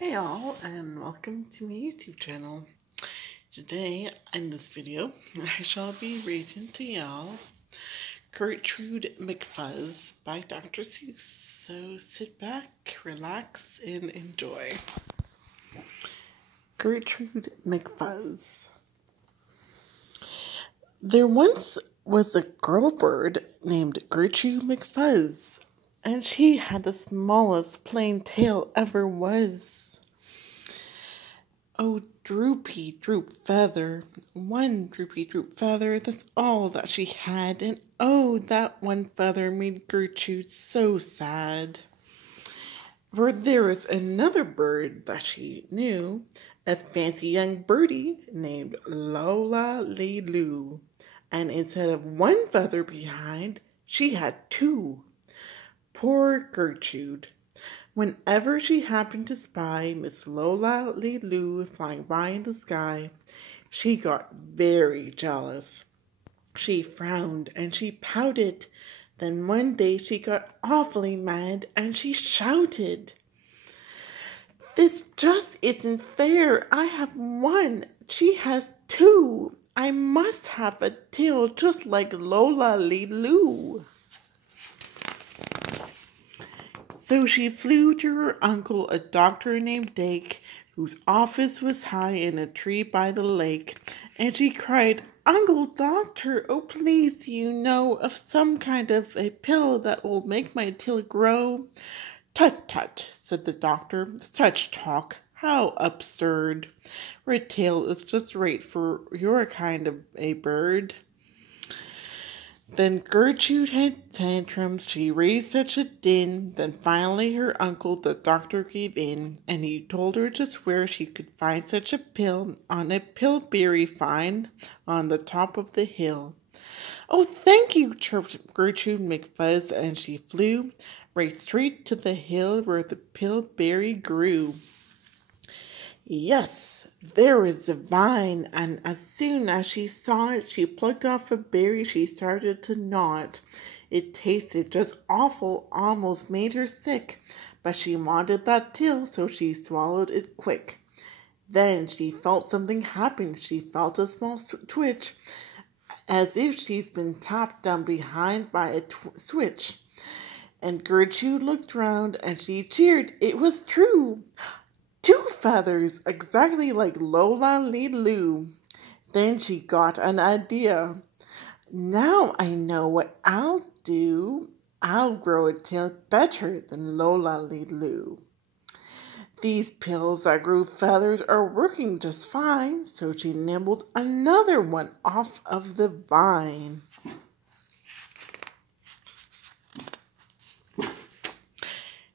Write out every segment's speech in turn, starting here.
Hey all, and welcome to my YouTube channel. Today, in this video, I shall be reading to y'all Gertrude McFuzz by Dr. Seuss. So sit back, relax, and enjoy. Gertrude McFuzz. There once was a girl bird named Gertrude McFuzz, and she had the smallest plain tail ever was. Oh, droopy droop feather, one droopy droop feather, that's all that she had, and oh, that one feather made Gertrude so sad. For there was another bird that she knew, a fancy young birdie named Lola Lee Loo, and instead of one feather behind, she had two. Poor Gertrude. Whenever she happened to spy Miss Lola Lee Loo flying by in the sky, she got very jealous. She frowned and she pouted. Then one day she got awfully mad and she shouted, "This just isn't fair. I have one. She has two. I must have a tail just like Lola Lee Loo." So she flew to her uncle, a doctor named Dake, whose office was high in a tree by the lake, and she cried, "Uncle Doctor, oh please, do you know of some kind of a pill that will make my tail grow?" "Tut, tut," said the doctor, "such talk, how absurd. Her tail is just right for your kind of a bird." Then Gertrude had tantrums, she raised such a din, then finally her uncle, the doctor, gave in, and he told her just where she could find such a pill on a pillberry vine on the top of the hill. "Oh, thank you," chirped Gertrude McFuzz, and she flew right straight to the hill where the pillberry grew. Yes, there was the vine, and as soon as she saw it, she plucked off a berry she started to gnaw it. It tasted just awful, almost made her sick, but she wanted that tail, so she swallowed it quick. Then she felt something happen. She felt a small twitch, as if she's been tapped down behind by a switch. And Gertrude looked round, and she cheered. It was true. Two feathers, exactly like Lola Lee Loo. Then she got an idea. "Now I know what I'll do. I'll grow a tail better than Lola Lee Loo. These pills that grew feathers are working just fine." So she nibbled another one off of the vine.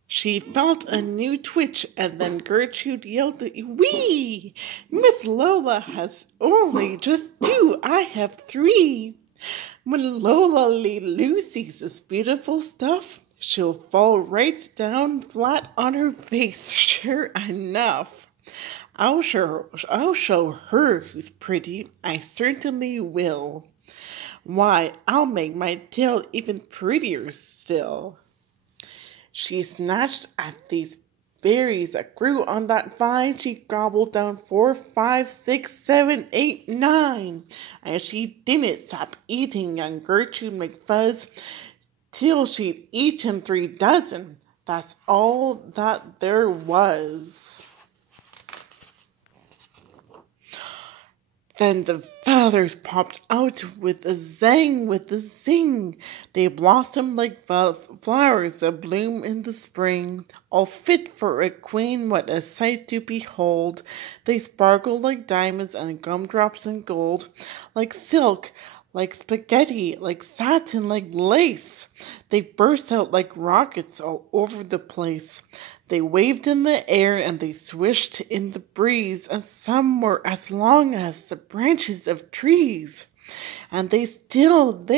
She felt a new twitch, and then Gertrude yelled, "Wee! Miss Lola has only just two. I have three. When Lola Lee Loo sees this beautiful stuff, she'll fall right down flat on her face, sure enough. I'll show her who's pretty. I certainly will. Why, I'll make my tail even prettier still." She snatched at these berries that grew on that vine. She gobbled down 4, 5, 6, 7, 8, 9. And she didn't stop eating young Gertrude McFuzz till she'd eaten 3 dozen. That's all that there was. Then the feathers popped out with a zang, with a zing. They blossomed like flowers that bloom in the spring, all fit for a queen. What a sight to behold! They sparkled like diamonds and gumdrops and gold, like silk, like spaghetti, like satin, like lace. They burst out like rockets all over the place. They waved in the air and they swished in the breeze, and some were as long as the branches of trees. And they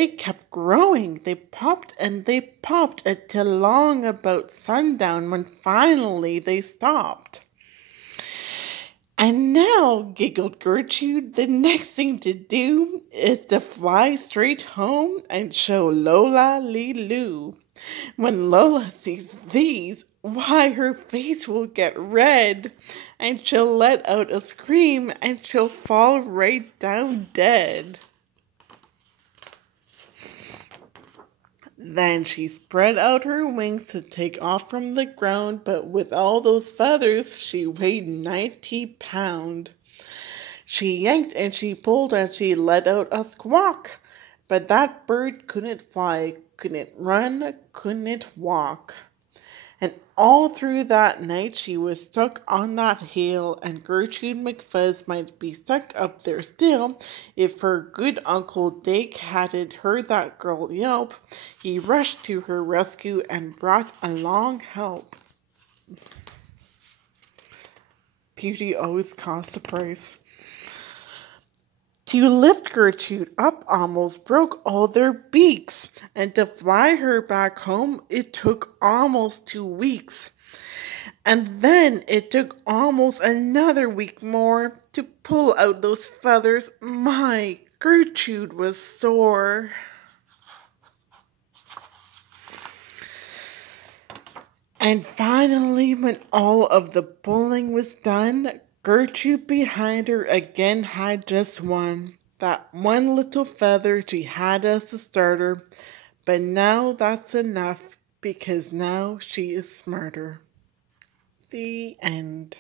kept growing. They popped and they popped until long about sundown, when finally they stopped. "And now," giggled Gertrude, "the next thing to do is to fly straight home and show Lola Lee Loo. When Lola sees these, why her face will get red, and she'll let out a scream, and she'll fall right down dead. Then she spread out her wings to take off from the ground, but with all those feathers she weighed 90 pounds. She yanked and she pulled and she let out a squawk, but that bird couldn't fly, couldn't run, couldn't walk. And all through that night she was stuck on that hill, and Gertrude McFuzz might be stuck up there still if her good Uncle Dick hadn't heard that girl yelp. He rushed to her rescue and brought along help. Beauty always costs a price. To lift Gertrude up almost broke all their beaks, and to fly her back home it took almost 2 weeks. And then it took almost another week more to pull out those feathers. My, Gertrude was sore. And finally, when all of the pulling was done, Gertrude behind her again had just one. That one little feather she had as a starter. But now that's enough, because now she is smarter. The end.